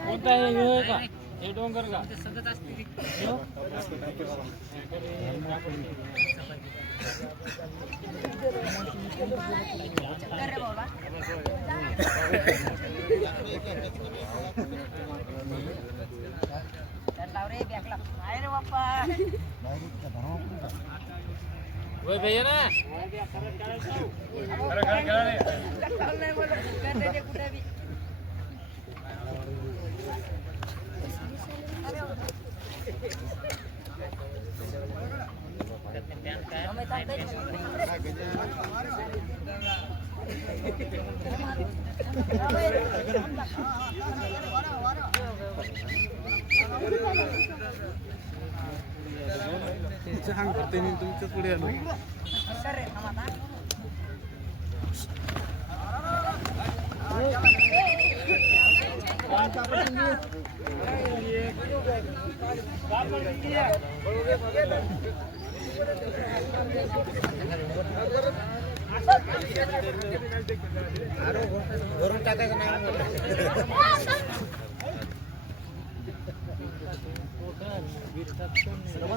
कोणता आहे का हे डोंगर का वही भैया ना सांग करते मी तुमच्या पुढे आलो वरून टाकायचं नाही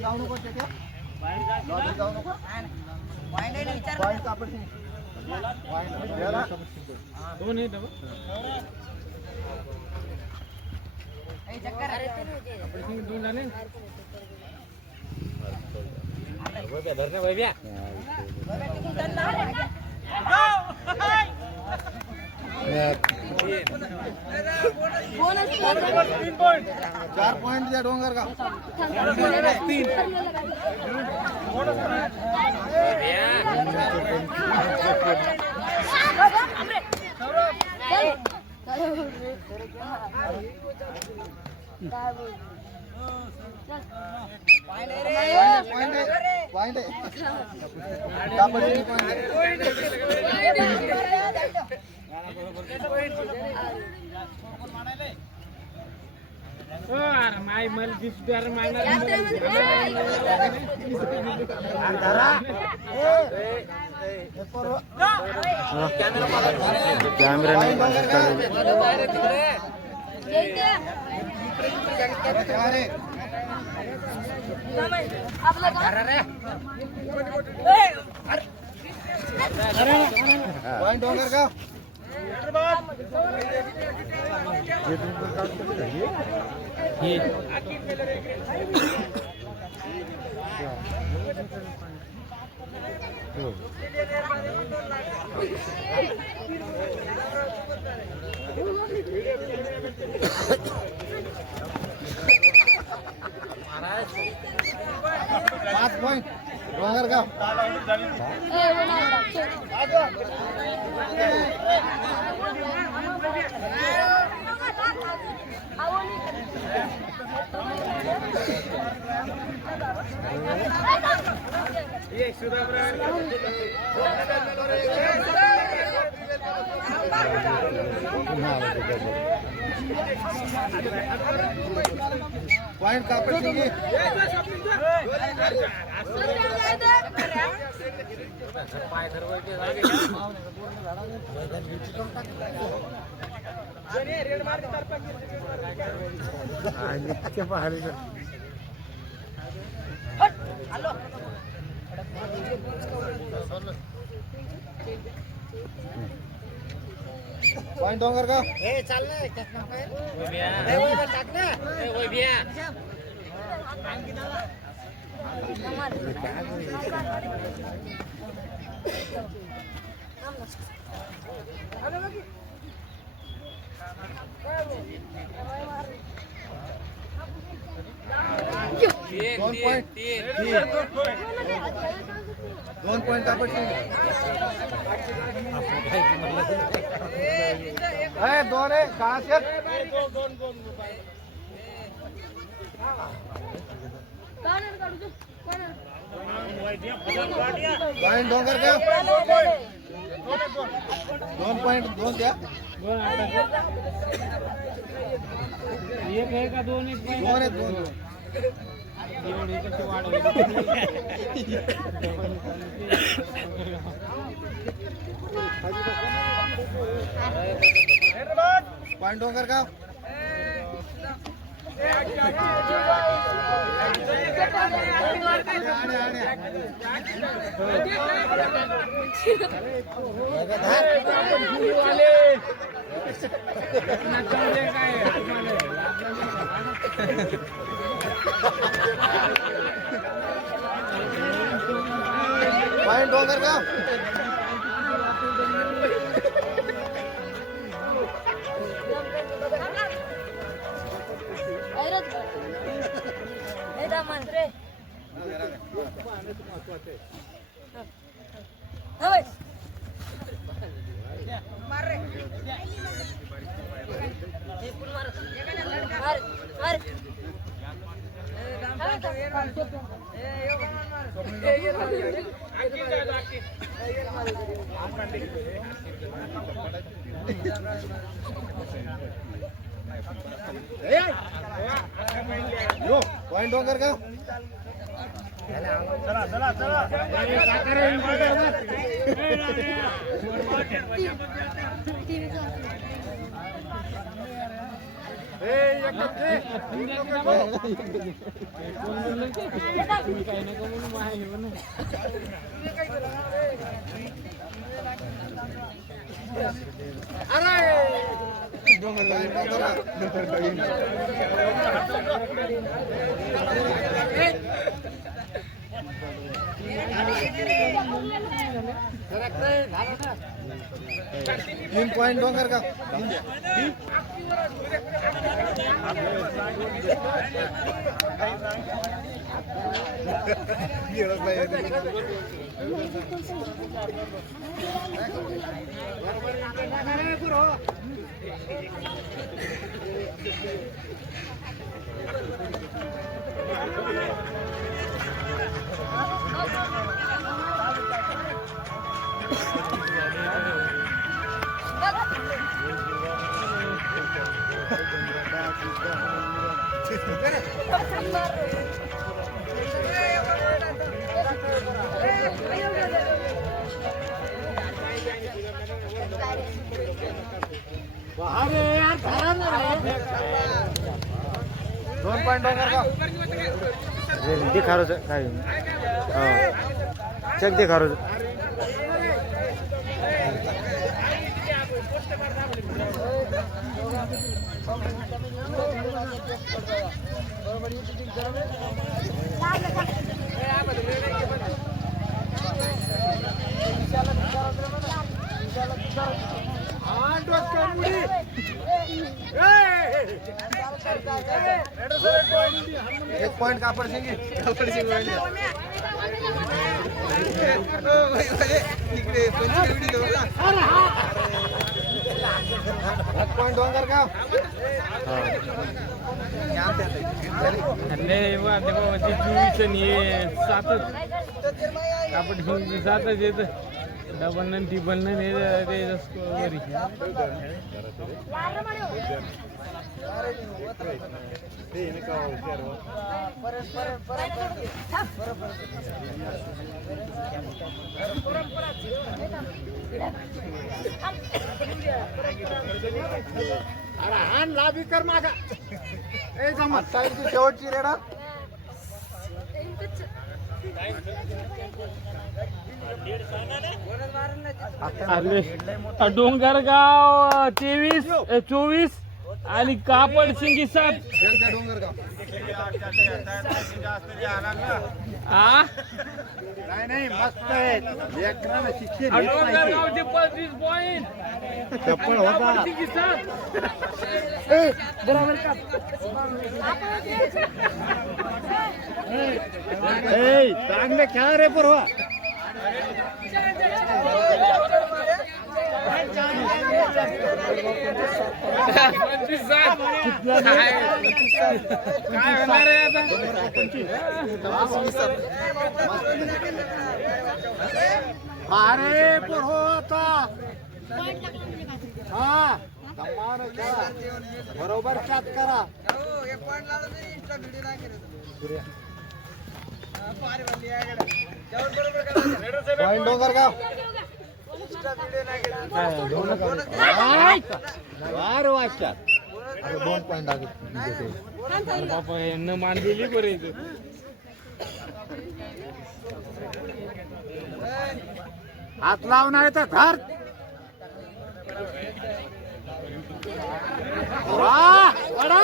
जाऊ नको जाऊ नको भरना भैया 4 पॉइंट द्या डोंगर का 3 माय मल दिसदार माना कॅमेरा पॉइंट डोंगर का पाच पॉइंट डोंगर का पॉइंट का पॉइंट डोंगर का चाल दोन पॉइंट का दोन आहे कहा से पॉइंट डोंगर का 2 पॉइंट 2 द्या एक आहे का 2 दोन आहेत 2 एवढी कशी वाढवली पॉइंट डोंगर गाव पॉइंट डोंगर गाव पॉइंट डोंगर गाव चला चला चला तीन पॉइंट डोंगर गाव दोन पॉइंट डोंगर गाव दिखा रोज काय चेक दिखा रोज एक पॉइंट कापड सिंगी एक पॉइंट डोंगर गाव सातच येत डबल नन टिबल नन हान लाभी कर मागा शेवटची रेडा डोंगरगाव 24 आणि कापड सिंगी 7 डोंगरगाव नाही मस्त आहे डोंगरगावचे 35 पॉइंट चप्पल होता बरोबर का चांगले खेळा रे परवा काय होणार आहे आता अरे परवा आता हा दमान करा बरोबर चात करा एक पॉइंट लावला तरी इंस्टा व्हिडिओ नाही करत पॉईंट डोंगरगाव वार वाजतात. अरे 2 पॉईंट आगे बापा यांना मान दिली बरं इथं. हात लावणार तर धर. वा वडा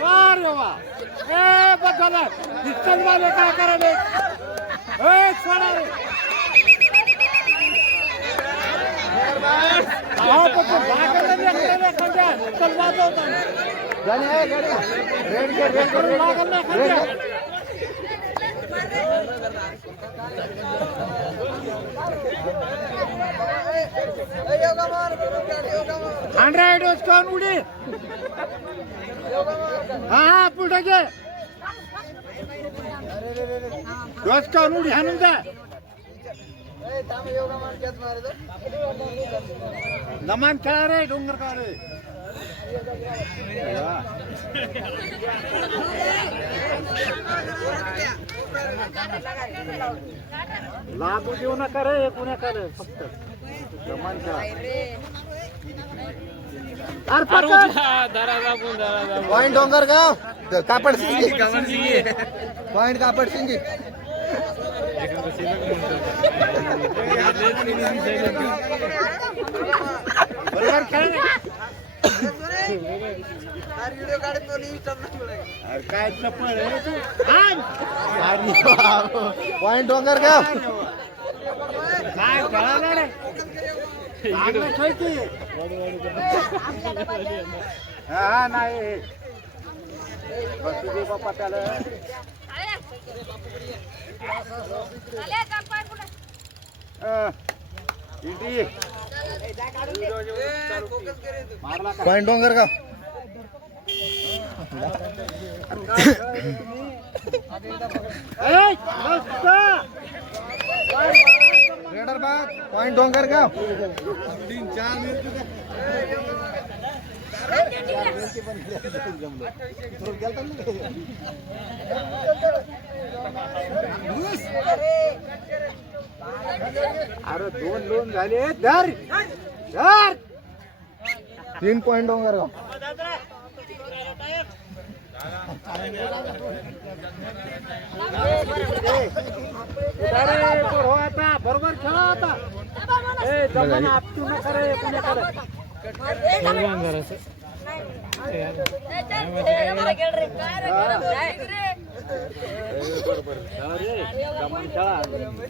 वा रे वा. ए बस झालं. डिस्टन्स वाले काय करावे. ए सोडा रे. उडी हा पुढे घे. डोसकावून उडी हाणून जा. नमान खेळा रे डोंगरगाव रे. लागू देऊ नका रे पुण्याकडे फक्त नमान खेळा. पॉईंट डोंगरगाव कापड सिंगी. पॉईंट कापड सिंगी. बरोबर खेळ. काय चप्पल पॉईंट डोंगरगाव काय खेळाला रे. हा नाही बसू बाप्पा त्याला. पॉईंट डोंगरगाव रेडर बाग. Point Dongargaon 3-4 minute. अरे 2 झाले. धर धर. 3 पॉईंट डोंगरगाव. आता बरोबर खेळा. आता जमाना आपटू नका रे पुण्याकडे.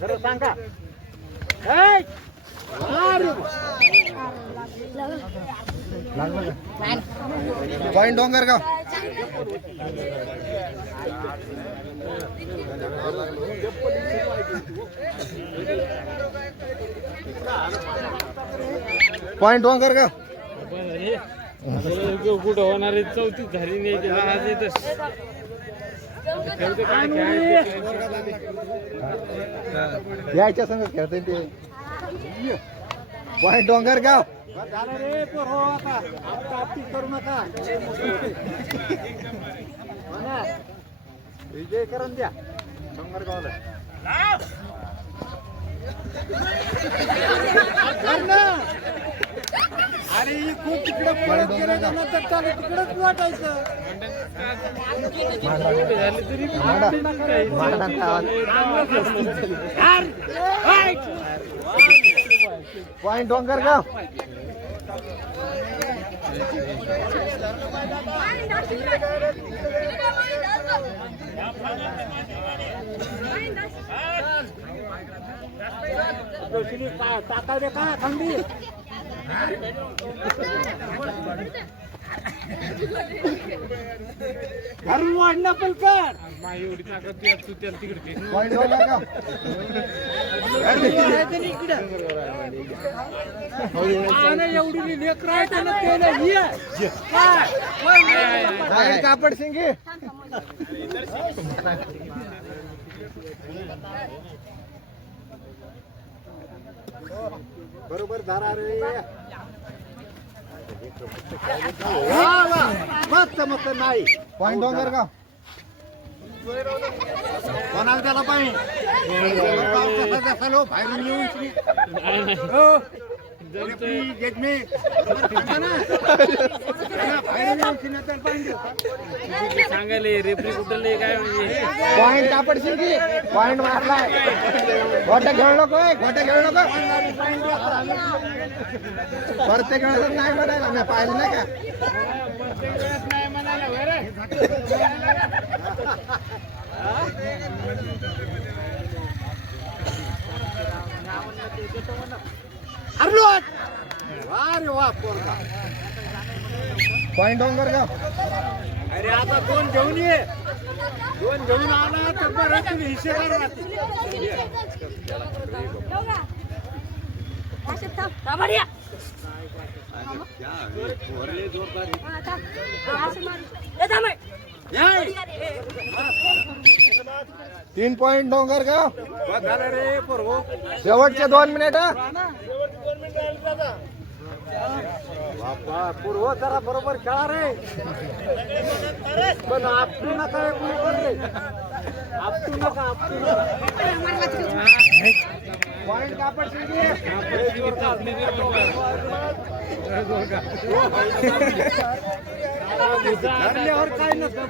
खरं सांगा. पॉईंट डोंगरगाव. पॉईंट डोंगरगाव. कुठं होणार आहे. 34 झाली नाही आज येतच. यायच्या संग खेळते ते. पॉईंट डोंगरगाव. झालं रे पोरो. आता आपटी करू नका. विजय करून द्या डोंगरगावला. अरे खूप तिकडे पळत गेलं जमा तर चालू तिकडेच वाटायचं. पॉईंट डोंगरगाव. ताका दे का थंडी. घरून वाढणं पण कर. एवढी ताकद तू त्याला तिकडे. पॉईंट डोंगरगाव. एवढी लेकर आहे कापड सिंगी. बरोबर धारा रे. मस्त मस्त नाही. पॉईंट डोंगरगाव. कोणाला त्याला पाहिजे बाहेरून येऊन नाही नाही जमतंय. सांगायले रेफरी कुठले काय म्हणजे पॉइंट कापडशील की पॉइंट मारलाय गोट्या खेळू नको गोट्या खेळू नको प्रत्येक वेळेस नाही म्हणायला मी पाहिलं नाही पॉइंट डोंगर गाव अरे आता दोन घेऊन ये दोन घेऊन आला तर बरं तुम्ही हिशेबार तीन पॉइंट डोंगर गाव झालं रे पोरगो शेवटचे 2 मिनिट बापा पूर्व जरा बरोबर खेळा रे पण आपटू नका आपटू नका पॉइंट कापड धरल्यावर काय नसतं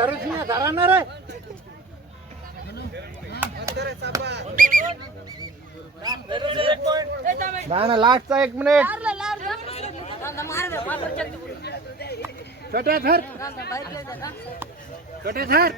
घरच नाही घराणार आहे ना लास्टचा 1 मिनिट कटे धर कटे धर